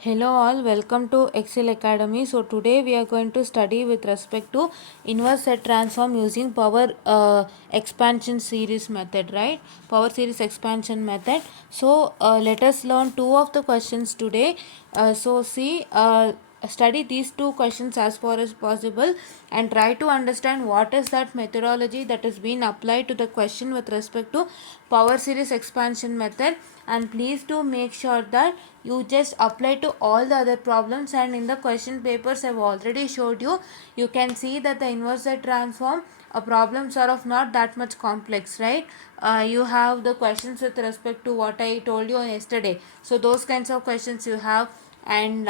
Hello all, welcome to Excel Academy. So today we are going to study with respect to inverse set transform using power expansion series method, right? Power series expansion method. So let us learn two of the questions today. Study these two questions as far as possible and try to understand what is that methodology that is being applied to the question with respect to power series expansion method, and please do make sure that you just apply to all the other problems. And in the question papers I've already showed you, you can see that the inverse set transform problems are of not that much complex, right? You have the questions with respect to what I told you yesterday, so those kinds of questions you have. And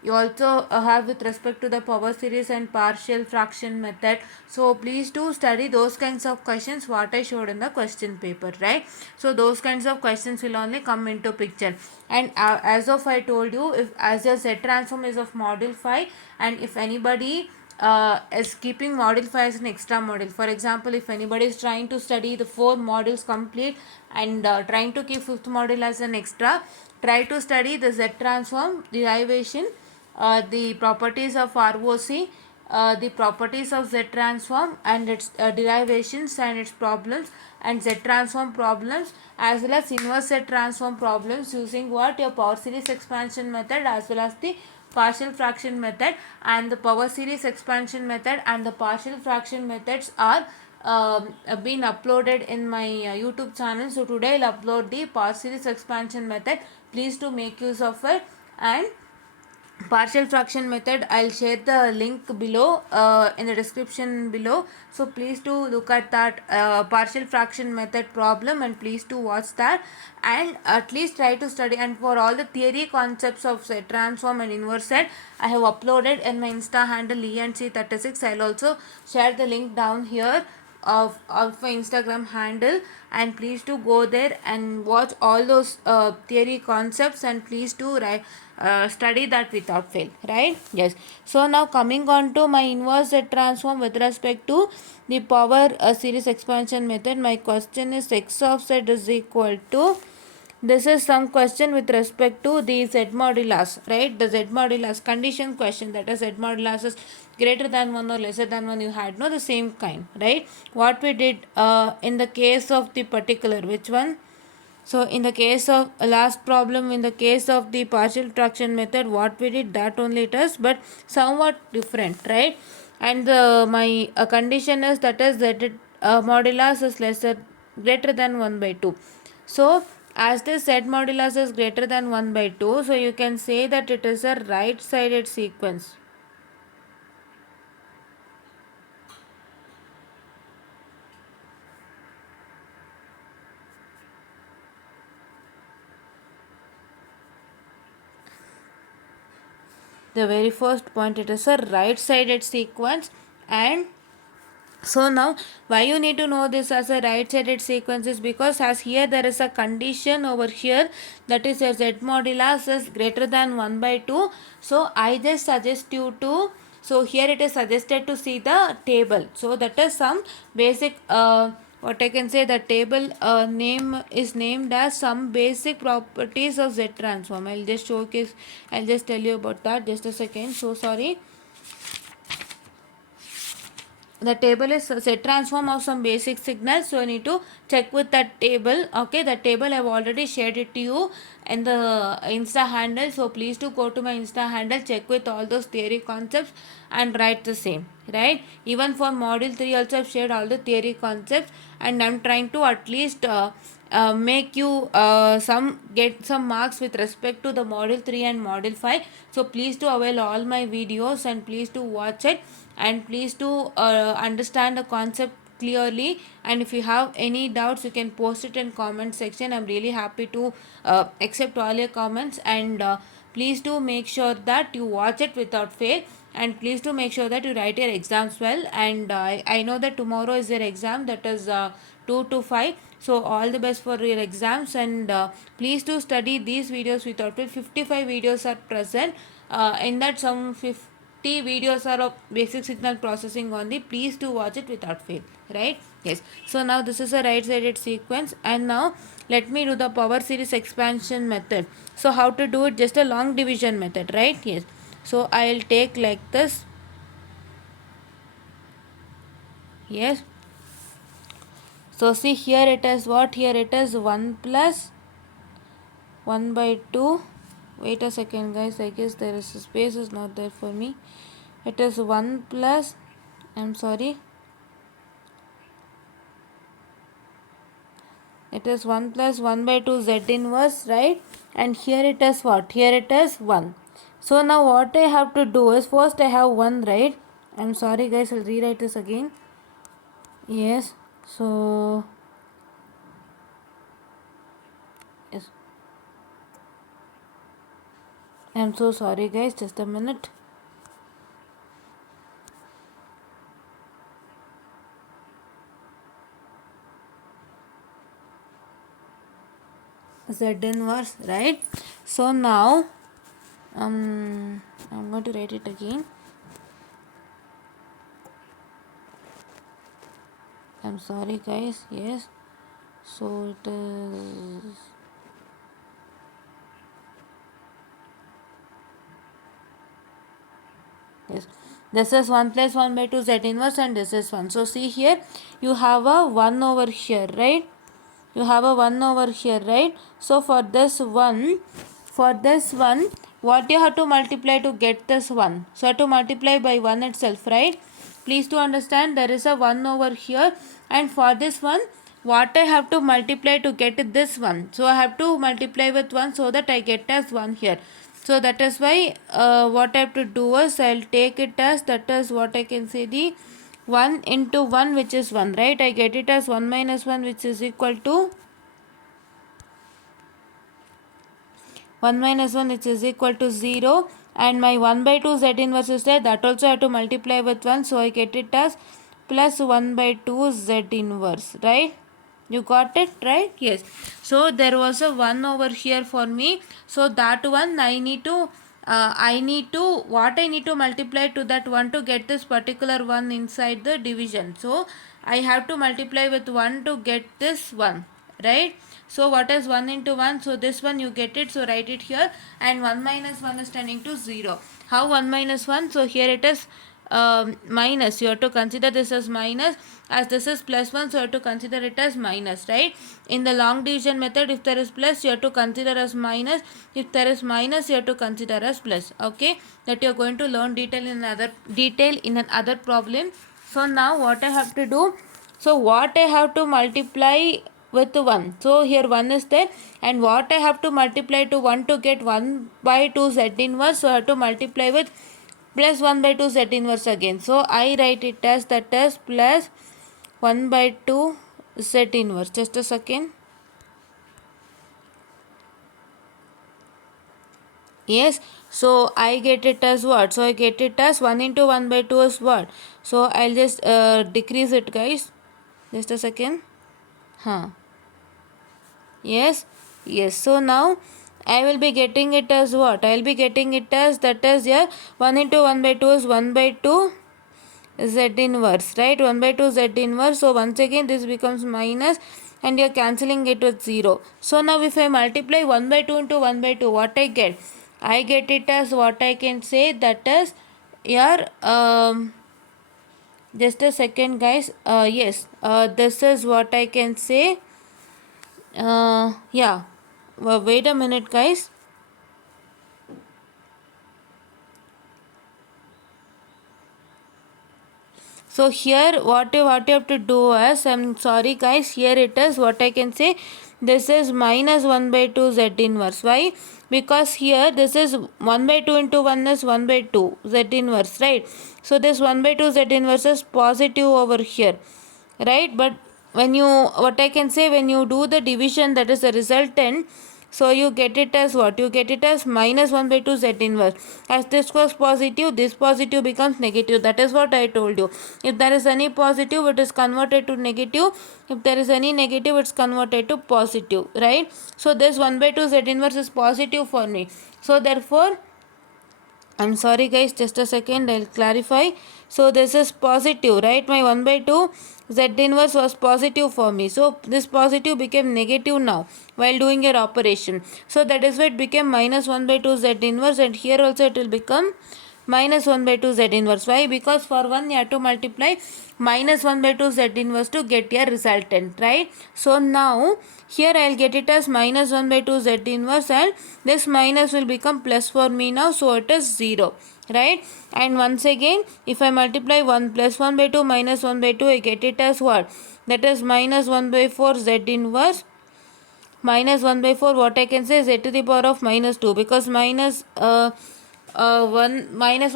you also have with respect to the power series and partial fraction method, so please do study those kinds of questions what I showed in the question paper, right? So those kinds of questions will only come into picture. And as of I told you, if as your Z transform is of module 5, and if anybody is keeping module 5 as an extra module, for example, if anybody is trying to study the 4 modules complete and trying to keep 5th module as an extra, try to study the Z transform derivation, the properties of ROC, the properties of Z transform and its derivations and its problems, and Z transform problems, as well as inverse Z transform problems using what your power series expansion method as well as the partial fraction method. And the power series expansion method and the partial fraction methods are been uploaded in my YouTube channel. So today I'll upload the power series expansion method. Please do make use of it. And partial fraction method, I'll share the link below in the description below, so please do look at that partial fraction method problem and please do watch that, and at least try to study. And for all the theory concepts of set transform and inverse set, I have uploaded in my Insta handle ENC36. I'll also share the link down here of my Instagram handle, and please do go there and watch all those theory concepts, and please do study that without fail, right? Yes. So now coming on to my inverse set transform with respect to the power series expansion method, my question is x of z is equal to, this is some question with respect to the z modulus, right? The z modulus condition question, that is z modulus is greater than 1 or lesser than 1, you had no the same kind, right? What we did in the case of the particular, which one? So in the case of last problem, in the case of the partial fraction method, what we did, that only it is, but somewhat different, right? And my condition is, that is that modulus is lesser greater than 1 by 2. So as this z modulus is greater than 1 by 2, so you can say that it is a right sided sequence. The very first point, it is a right sided sequence. And so now why you need to know this as a right sided sequence is because as here there is a condition over here, that is your z modulus is greater than 1 by 2. So I just suggest you to, so here it is suggested to see the table. So that is some basic what I can say, the table name is named as some basic properties of Z transform. I'll just showcase, I'll just tell you about that, just a second, so sorry. The table is set transform of some basic signals, so you need to check with that table. Okay, that table I've already shared it to you in the Insta handle, so please do go to my Insta handle, check with all those theory concepts and write the same, right? Even for module 3 also I've shared all the theory concepts, and I'm trying to at least make you get some marks with respect to the module 3 and module 5. So please do avail all my videos and please do watch it, and please do understand the concept clearly. And if you have any doubts, you can post it in comment section. I'm really happy to accept all your comments. And please do make sure that you watch it without fail, and please do make sure that you write your exams well. And I know that tomorrow is your exam, that is 2 to 5. So all the best for your exams, and please do study these videos without fail. 55 videos are present in that, some videos are of basic signal processing only. Please do watch it without fail, right? Yes. So now this is a right sided sequence, and now let me do the power series expansion method. So how to do it? Just a long division method, right? Yes. So I'll take like this. Yes. So see, here it is what? Here it is 1 plus 1 by 2. Wait a second guys, I guess there is a space is not there for me. It is 1 plus, I'm sorry, it is 1 plus 1 by 2 z inverse, right? And here it is what? Here it is 1. So now what I have to do is, first I have 1, right? I'm sorry guys, I'll rewrite this again. Yes. So yes, I'm so sorry guys, just a minute. Z inverse, right? So now I'm going to write it again. I'm sorry guys. Yes, so it is, yes, this is 1 plus 1 by 2 z inverse, and this is 1. So see here, you have a 1 over here, right? You have a 1 over here, right? So for this one, what you have to multiply to get this 1? So you have to multiply by 1 itself, right? Please to understand, there is a 1 over here, and for this one, what I have to multiply to get this one? So I have to multiply with 1 so that I get as 1 here. So that is why what I have to do is, I'll take it as, that is what I can say, the 1 into 1, which is 1, right? I get it as 1 minus 1, which is equal to 1 minus 1, which is equal to 0, and my 1 by 2 z inverse is there, that also I have to multiply with 1, so I get it as plus 1 by 2 z inverse, right? You got it, right? Yes. So there was a 1 over here for me, so that one I need to what I need to multiply to that 1 to get this particular one inside the division. So I have to multiply with 1 to get this one, right? So what is 1 into 1? So this one you get it, so write it here, and 1 minus 1 is turning to 0. How 1 minus 1? So here it is minus. You have to consider this as minus, as this is plus 1, so you have to consider it as minus, right? In the long division method, if there is plus, you have to consider as minus. If there is minus, you have to consider as plus. Okay, that you are going to learn detail in another problem. So now what I have to do? So what I have to multiply with 1? So here 1 is there, and what I have to multiply to 1 to get 1 by 2 z inverse, so I have to multiply with plus 1 by 2 z inverse again. So I write it as, that is plus 1 by 2 z inverse. Just a second. Yes, so I get it as what? So I get it as 1 into 1 by 2 is what? So I'll just decrease it guys. Just a second. Yes, yes. So now I will be getting it as what? I will be getting it as, that is here 1 into 1 by 2 is 1 by 2 z inverse, right? 1 by 2 z inverse. So once again this becomes minus, and you are cancelling it with 0. So now if I multiply 1 by 2 into 1 by 2, what I get? I get it as what I can say, that is here just a second guys. Yes, this is what I can say. Yeah, well, wait a minute guys. So here what you have to do is, I'm sorry guys, here it is what I can say, this is minus 1 by 2 z inverse. Why? Because here this is 1 by 2 into 1 is 1 by 2 z inverse, right? So this 1 by 2 z inverse is positive over here, right? But when you, what I can say, when you do the division, that is the resultant, so you get it as what? You get it as minus 1 by 2 z inverse. As this was positive, this positive becomes negative. That is what I told you. If there is any positive, it is converted to negative. If there is any negative, it's converted to positive, right? So this 1 by 2 z inverse is positive for me. So therefore I'm sorry guys, just a second, I'll clarify. So this is positive, right? My 1 by 2 z inverse was positive for me. So this positive became negative now while doing your operation. So that is why it became minus 1 by 2 z inverse, and here also it will become minus 1 by 2 z inverse. Why? Because for 1 you have to multiply minus 1 by 2 z inverse to get your resultant, right? So now here I will get it as minus 1 by 2 z inverse, and this minus will become plus for me now, so it is 0, right? And once again, if I multiply 1 plus 1 by 2 minus 1 by 2, I get it as what? That is minus 1 by 4 z inverse minus 1 by 4, what I can say is z to the power of minus 2, because 1 minus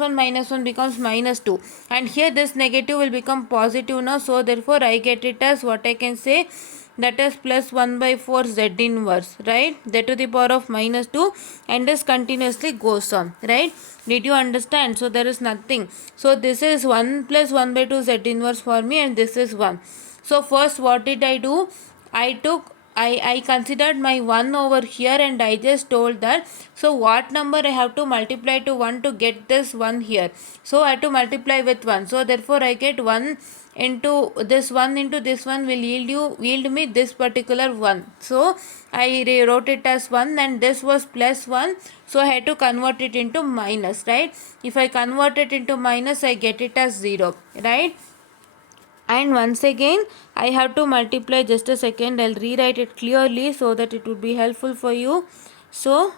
1 becomes minus 2, and here this negative will become positive now, so therefore I get it as what I can say, that is plus 1 by 4 z inverse, right? Z to the power of minus 2, and this continuously goes on, right? Did you understand? So there is nothing. So this is 1 plus 1 by 2 z inverse for me, and this is 1. So first what did I do? I considered my 1 over here, and I just told that, so what number I have to multiply to 1 to get this 1 here? So I have to multiply with 1. So therefore I get 1 into this 1 into this 1 will yield me this particular 1. So I rewrote it as 1, and this was plus 1. So I had to convert it into minus, right? If I convert it into minus, I get it as 0, right? And once again I have to multiply, just a second, I'll rewrite it clearly so that it would be helpful for you. So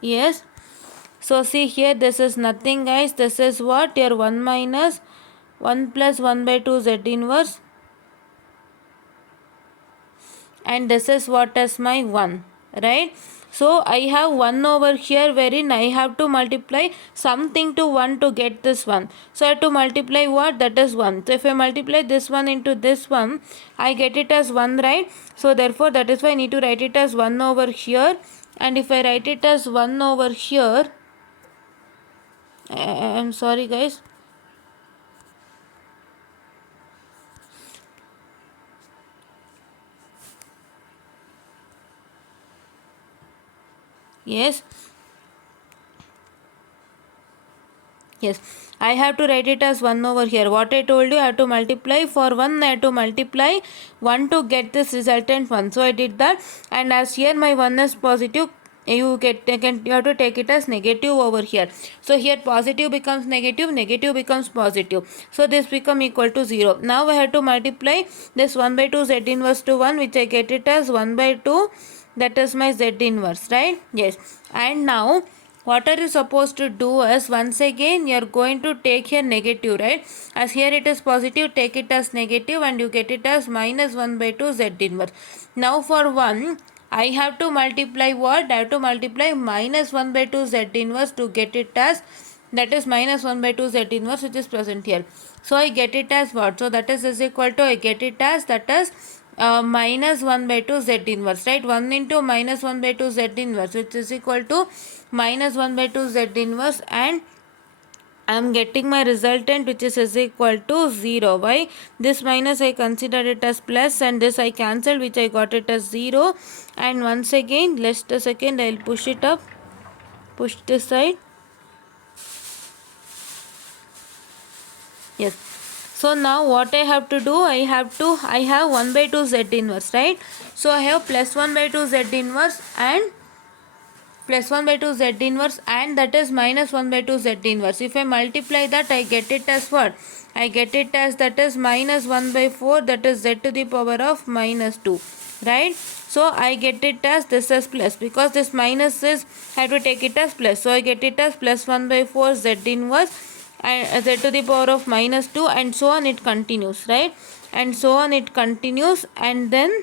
yes, so see here, this is nothing guys, this is what, your 1 minus 1 plus 1 by 2 z inverse, and this is what is my 1, right? So I have 1 over here, wherein I have to multiply something to 1 to get this 1. So I have to multiply what? That is 1. So if I multiply this one into this one, I get it as 1, right? So therefore that is why I need to write it as 1 over here. And if I write it as 1 over here, I'm sorry guys. Yes. Yes, I have to write it as 1 over here. What I told you, I have to multiply for 1, I have to multiply 1 to get this resultant 1. So I did that, and as here my 1 is positive, you have to take it as negative over here. So here positive becomes negative, negative becomes positive. So this become equal to 0. Now I have to multiply this 1 by 2 z inverse to 1, which I get it as 1 by 2, that is my z inverse, right? Yes. And now what are you supposed to do is, once again you are going to take here negative, right? As here it is positive, take it as negative, and you get it as minus 1 by 2 z inverse. Now for 1, I have to multiply what? I have to multiply minus 1 by 2 z inverse to get it as, that is minus 1 by 2 z inverse, which is present here. So I get it as what? So that is equal to, I get it as, that is minus 1 by 2 z inverse, right? 1 into minus 1 by 2 z inverse, which is equal to minus 1 by 2 z inverse, and I am getting my resultant, which is equal to 0. Why? This minus I consider it as plus, and this I cancelled, which I got it as 0. And once again, just a second, I will push it up, push this side. Yes. So now what I have to do, I have 1 by 2 z inverse, right? So I have plus 1 by 2 z inverse and plus 1 by 2 z inverse, and that is minus 1 by 2 z inverse. If I multiply that, I get it as what? I get it as, that is minus 1 by 4, that is z to the power of minus 2, right? So I get it as, this is plus, because this minus is, I have to take it as plus. So I get it as plus 1 by 4 z inverse and z to the power of minus 2, and so on it continues, right? And so on it continues, and then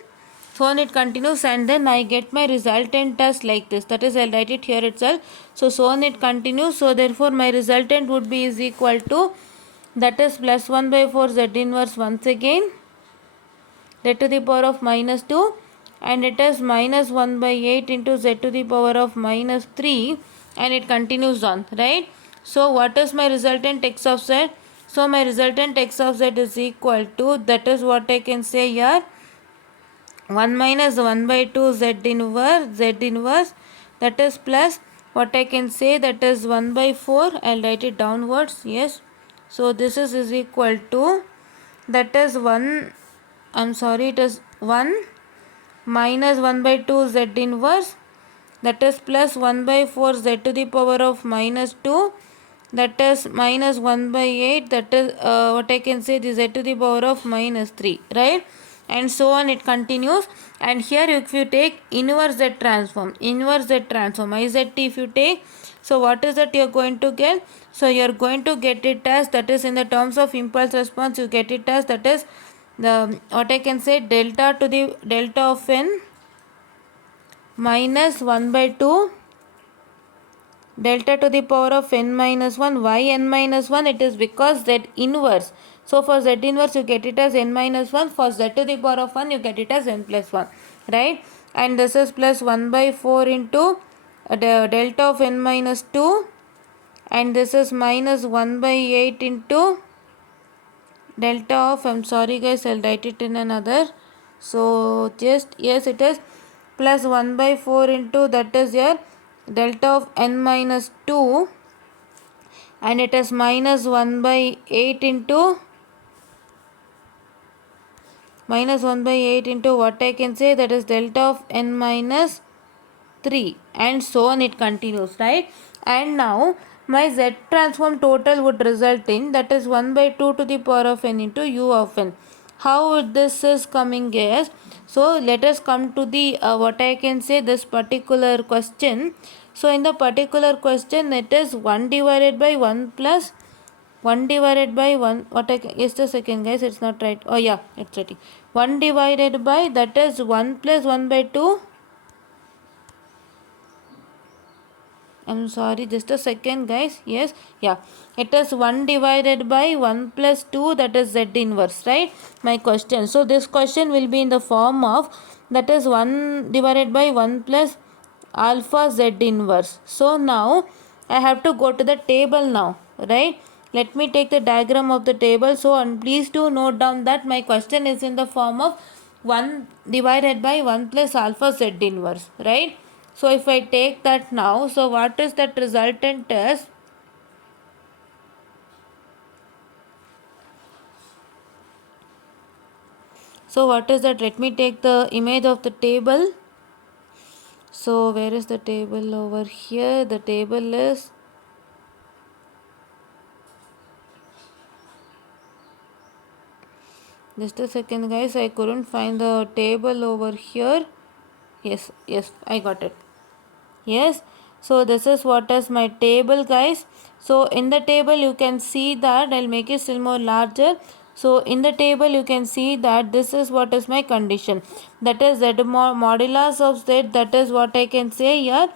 so on it continues, and then I get my resultant as like this, that is, I'll write it here itself. So on it continues, so therefore my resultant would be is equal to, that is plus 1 by 4 z inverse once again, z to the power of minus 2, and it is minus 1 by 8 into z to the power of minus 3, and it continues on, right? So what is my resultant x of z? So my resultant x of z is equal to, that is what I can say here, 1 minus 1 by 2 z inverse, that is plus what I can say, that is 1 by 4. I'll write it downwards. Yes. So this is equal to, that is 1, I'm sorry, it is 1 minus 1 by 2 z inverse, that is plus 1 by 4 z to the power of minus 2, that is minus 1 by 8, that is what I can say, the z to the power of minus 3, right? And so on it continues. And here if you take inverse z transform, IZT if you take, so what is that you are going to get? So you are going to get it as, that is in the terms of impulse response, you get it as, that is the, what I can say, delta to the delta of n minus 1 by 2 delta to the power of n minus 1. Why n minus 1? It is because z inverse. So for z inverse you get it as n minus 1. For z to the power of 1 you get it as n plus 1. Right? And this is plus 1 by 4 into the delta of n minus 2. And this is minus 1 by 8 into delta of, I'm sorry guys, I'll write it in another. So just, yes, it is plus 1 by 4 into, that is your delta of n minus 2, and it is minus 1 by 8 into what I can say, that is delta of n minus 3, and so on it continues, right? And now my z transform total would result in, that is 1 by 2 to the power of n into u of n. How this is coming is, so let us come to the what I can say, this particular question. So in the particular question, it is 1 divided by 1 plus 1 divided by 1, what I can, just a second guys, it's not right, oh yeah, it's right, 1 divided by, that is 1 plus 1 by 2, I'm sorry, just a second guys, yes, yeah, it is 1 divided by 1 plus 2, that is z inverse, right, my question. So this question will be in the form of, that is 1 divided by 1 plus alpha z inverse. So now I have to go to the table now, right? Let me take the diagram of the table. So, and please do note down that my question is in the form of 1 divided by 1 plus alpha z inverse, right? So if I take that now, so what is that resultant is? So what is that? Let me take the image of the table. So where is the table? Over here. The table is, just a second guys, I couldn't find the table over here. Yes, I got it. Yes, so this is what is my table guys. So in the table you can see that, I'll make it still more larger. So in the table you can see that this is what is my condition, that is z modulus of z, that is what I can say here,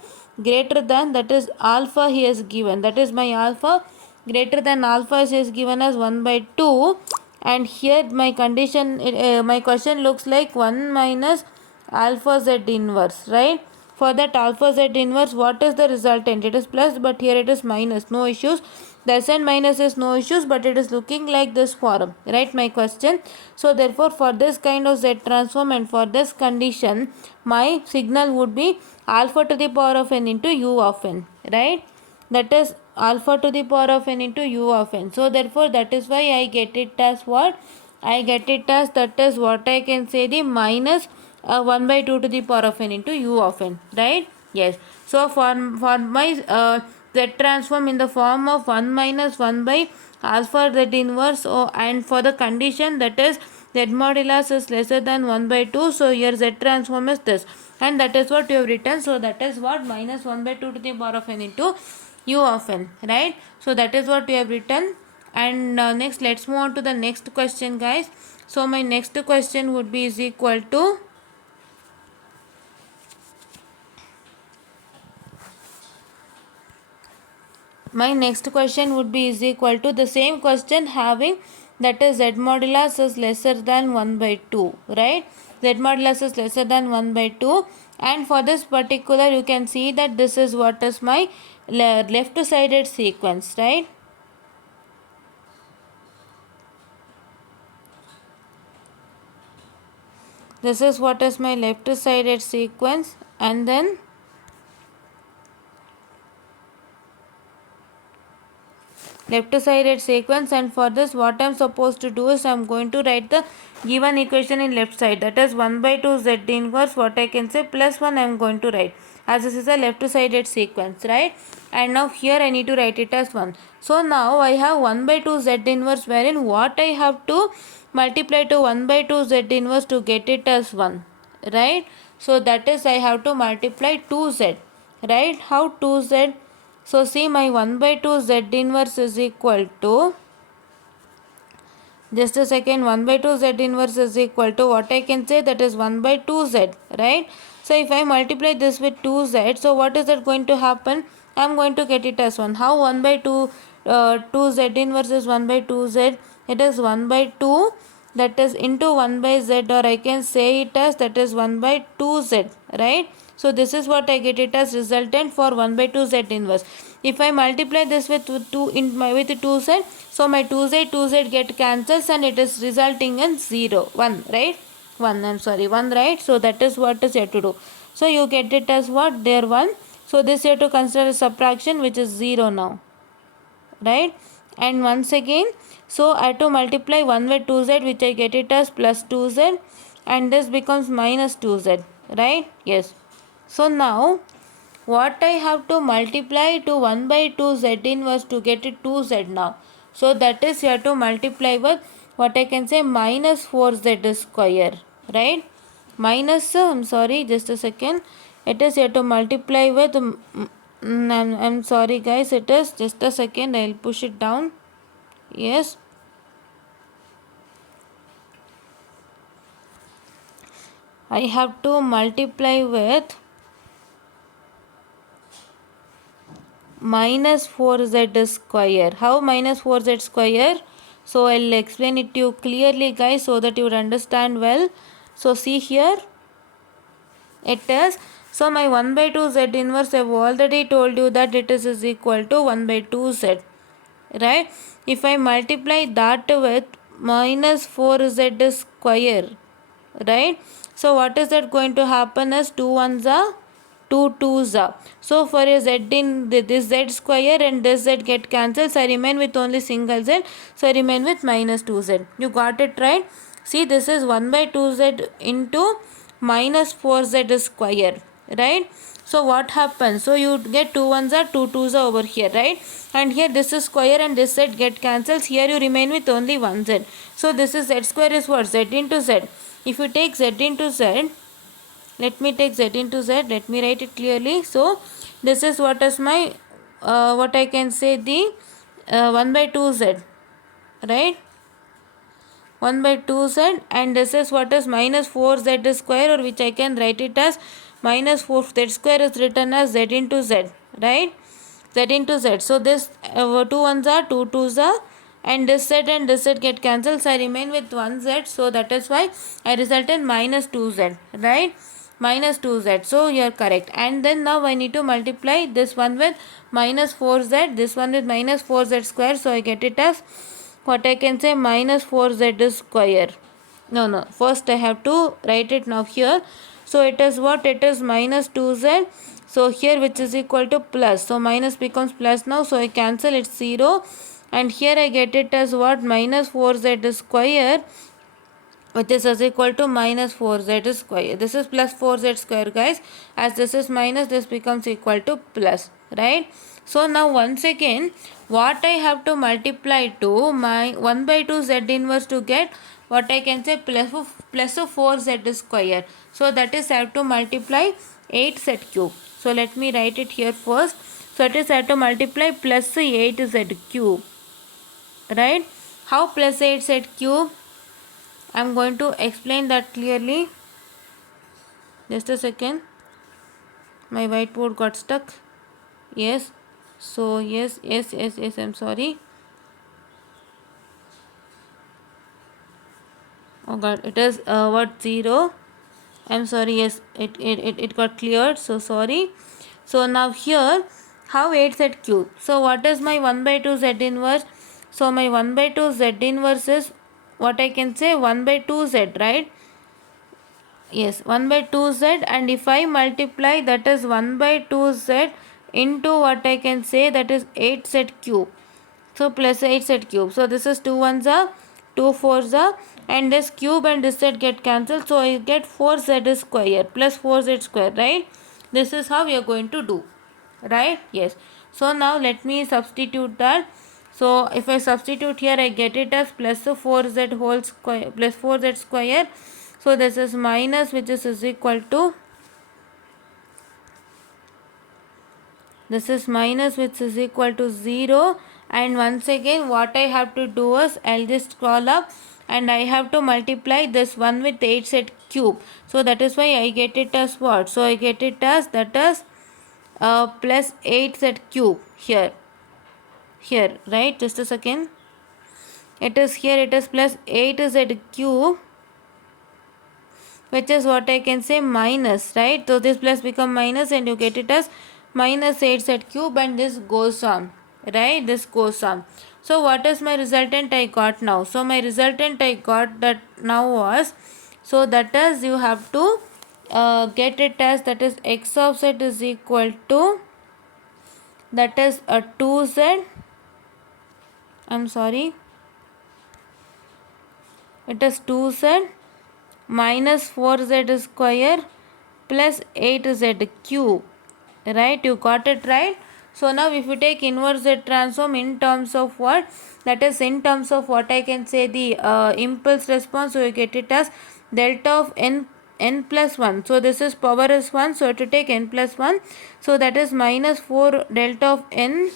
greater than, that is alpha he has given, that is my alpha greater than alpha is given as 1 by 2, and here my condition, my question looks like 1 minus alpha z inverse, right? For that alpha z inverse, what is the resultant? It is plus, but here it is minus. No issues. The s and minus is no issues, but it is looking like this form, right? My question. So therefore, for this kind of z transform and for this condition, my signal would be alpha to the power of n into u of n, right? That is alpha to the power of n into u of n. So therefore, that is why I get it as what? I get it as, that is what I can say, the minus 1 by 2 to the power of n into u of n, right? Yes. So for my z transform in the form of 1 minus 1 by alpha z inverse, and for the condition, that is z modulus is lesser than 1 by 2, so here z transform is this, and that is what you have written. So that is what, minus 1 by 2 to the power of n into u of n, right? So that is what you have written. And next, let's move on to the next question guys. So my next question would be is equal to, my next question would be is equal to the same question having, that is z modulus is lesser than 1 by 2, right? Z modulus is lesser than 1 by 2, and for this particular you can see that this is what is my left sided sequence, right? This is what is my left sided sequence, and then left-sided sequence, and for this what I am supposed to do is I am going to write the given equation in left side, that is 1 by 2 z inverse what I can say plus 1 I am going to write, as this is a left-sided sequence, right? And now here I need to write it as 1. So now I have 1 by 2 z inverse, wherein what I have to multiply to 1 by 2 z inverse to get it as 1, right? So that is I have to multiply 2z, right? How 2z? So see, my 1 by 2 z inverse is equal to, just a second, 1 by 2 z inverse is equal to what I can say, that is 1 by 2z, right? So if I multiply this with 2z, so what is that going to happen? I am going to get it as 1. How 1 by 2z inverse is 1 by 2z? It is 1 by 2, that is into 1 by z, or I can say it as that is 1 by 2z, right? So this is what I get it as resultant for 1 by 2 z inverse. If I multiply this with 2z, so my 2z get cancels and it is resulting in 0, 1, right? 1, I'm sorry, 1, right? So that is what is here to do. So you get it as what? There 1. So this you have to consider a subtraction, which is 0 now, right? And once again, so I have to multiply 1 by 2z, which I get it as plus 2z, and this becomes minus 2z, right? Yes. So now what I have to multiply to 1 by 2 z inverse to get it 2z now. So that is you have to multiply with what I can say minus 4z square, right? Minus, I'm sorry, just a second. It is you have to multiply with, I'm sorry guys, it is, just a second, I'll push it down. Yes. I have to multiply with minus 4z square. How minus 4z square? So I'll explain it to you clearly guys, so that you would understand well. So see here, it is, so my 1 by 2 z inverse, I have already told you that it is equal to 1 by 2 z, right? If I multiply that with minus 4z square, right? So what is that going to happen is 2 1s are 2 2s are. So for a z in this z square and this z get cancelled, so I remain with only single z, so I remain with minus 2z. You got it, right? See, this is 1 by 2z into minus 4z square, right? So what happens? So you get 2 1s are 2 2s are over here, right? And here this is square and this z get cancels. Here you remain with only 1z. So this is z square is what? Z into z. If you take z into z, let me take z into z, let me write it clearly. So this is what is my what I can say, the 1 by 2z, right? 1 by 2z, and this is what is minus 4z square, or which I can write it as minus 4z square is written as z into z, right? Z into z. So this 2 1s are 2 2s are, and this z get cancelled, so I remain with 1z. So that is why I result in minus 2z, right? Minus 2z. So you are correct. And then now I need to multiply this one with minus 4z, this one with minus 4z square. So I get it as what I can say, minus 4z square. No, first I have to write it now here. So it is what? It is minus 2z. So here, which is equal to plus. So minus becomes plus now. So I cancel, it's 0. And here I get it as what? Minus 4z square, which is as equal to minus 4z square. This is plus 4z square guys. As this is minus, this becomes equal to plus, right? So now once again, what I have to multiply to my 1 by 2 z inverse to get what I can say plus of 4z square. So that is I have to multiply 8z cube. So let me write it here first. So it is I have to multiply plus 8z cube, right? How plus 8z cube? I am going to explain that clearly. Just a second. My whiteboard got stuck. Yes. So yes, I'm sorry. Oh god, it is what, 0. I'm sorry, yes, it got cleared. So sorry. So now here, how 8z cube? So what is my 1 by 2 z inverse? So my 1 by 2 z inverse is what I can say, 1 by 2z, right? Yes, 1 by 2z, and if I multiply, that is 1 by 2z into what I can say, that is 8z cube. So plus 8 z cube. So this is 2 ones are 2 fours are, and this cube and this z get cancelled. So you get 4z square plus 4z square, right? This is how we are going to do, right? Yes. So now let me substitute that. So if I substitute here, I get it as plus 4z whole square plus 4z square. So this is minus, which is equal to, this is minus, which is equal to 0. And once again what I have to do is I'll just scroll up and I have to multiply this one with 8z cube. So that is why I get it as what? So I get it as, that is plus 8z cube here, right? Just a second. It is here, it is plus 8z cube, which is what I can say minus, right? So this plus become minus and you get it as minus 8z cube, and this goes on, right? This goes on. So what is my resultant I got now? So my resultant I got that now was, so that is, you have to get it as, that is x of z is equal to, that is a 2z, I'm sorry, it is 2z minus 4z square plus 8z cube, right? You got it, right? So now if you take inverse z transform in terms of what? That is in terms of what I can say, the impulse response. So you get it as delta of n plus 1. So this is power is 1, so to take n plus 1. So that is minus 4 delta of n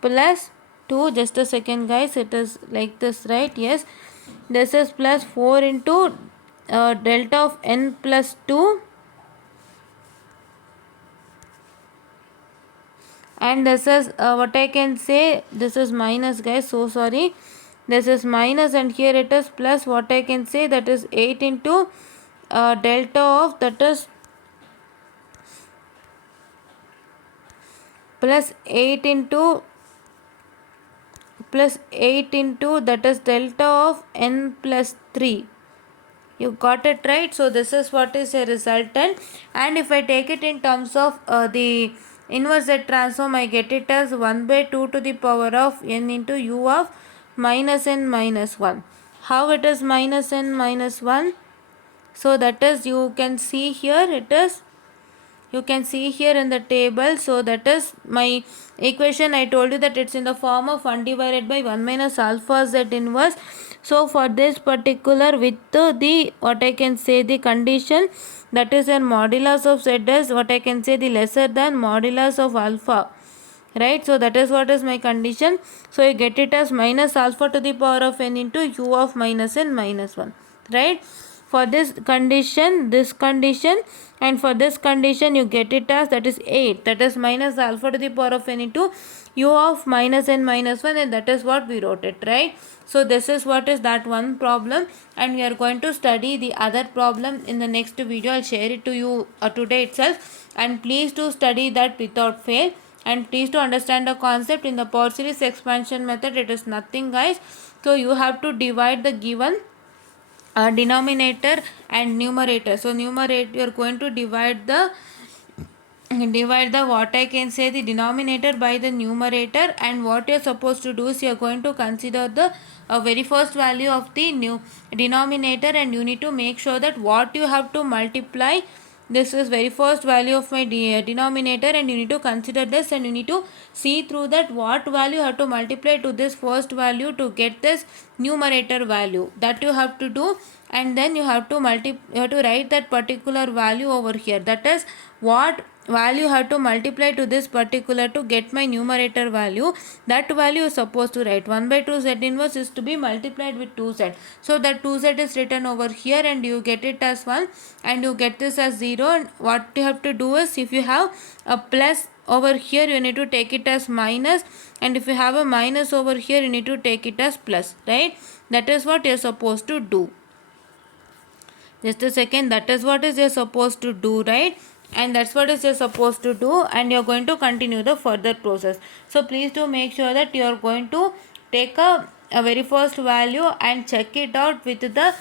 plus 2. Just a second guys, it is like this, right? Yes, this is plus 4 into delta of n plus 2, and this is what I can say, this is minus guys, so sorry, this is minus, and here it is plus, what I can say, that is 8 into delta of, that is plus 8 into that is delta of n plus 3. You got it, right? So this is what is a resultant. And if I take it in terms of the inverse z transform, I get it as 1 by 2 to the power of n into u of minus n minus 1. How it is minus n minus 1? So that is, you can see here, it is, you can see here in the table. So that is my equation. I told you that it's in the form of 1 divided by 1 minus alpha z inverse. So for this particular, with the what I can say, the condition, that is in modulus of z is what I can say, the lesser than modulus of alpha, right? So that is what is my condition. So you get it as minus alpha to the power of n into u of minus n minus 1, right? For this condition, and for this condition you get it as, that is 8, that is minus alpha to the power of n into u of minus n minus 1, and that is what we wrote it, right? So this is what is that one problem, and we are going to study the other problem in the next video. I'll share it to you today itself, and please do study that without fail, and please to understand the concept in the power series expansion method. It is nothing guys, so you have to divide the given denominator and numerator. So numerator, you are going to divide the what I can say, the denominator by the numerator, and what you are supposed to do is you are going to consider the very first value of the new denominator, and you need to make sure that what you have to multiply, this is very first value of my denominator, and you need to consider this, and you need to see through that what value you have to multiply to this first value to get this numerator value, that you have to do, and then you have to write that particular value over here, that is what value have to multiply to this particular to get my numerator value. That value is supposed to write 1 by 2 z inverse is to be multiplied with 2z. So that 2z is written over here, and you get it as 1, and you get this as 0. And what you have to do is, if you have a plus over here, you need to take it as minus, and if you have a minus over here, you need to take it as plus, right? That is what you are supposed to do. Just a second, that is what is you're supposed to do, right? And that's what is you're supposed to do, and you're going to continue the further process. So please do make sure that you're going to take a very first value and check it out with the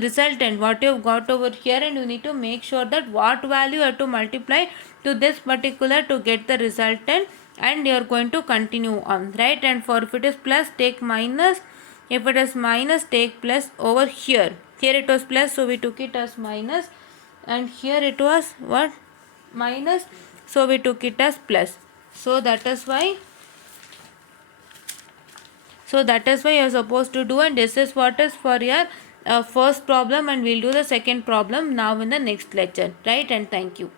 resultant what you've got over here, and you need to make sure that what value you have to multiply to this particular to get the resultant, and you are going to continue on, right? And for if it is plus, take minus. If it is minus, take plus. Over here it was plus, so we took it as minus, and here it was what? Minus, so we took it as plus. So that is why you are supposed to do, and this is what is for your first problem, and we'll do the second problem now in the next lecture, right? And thank you.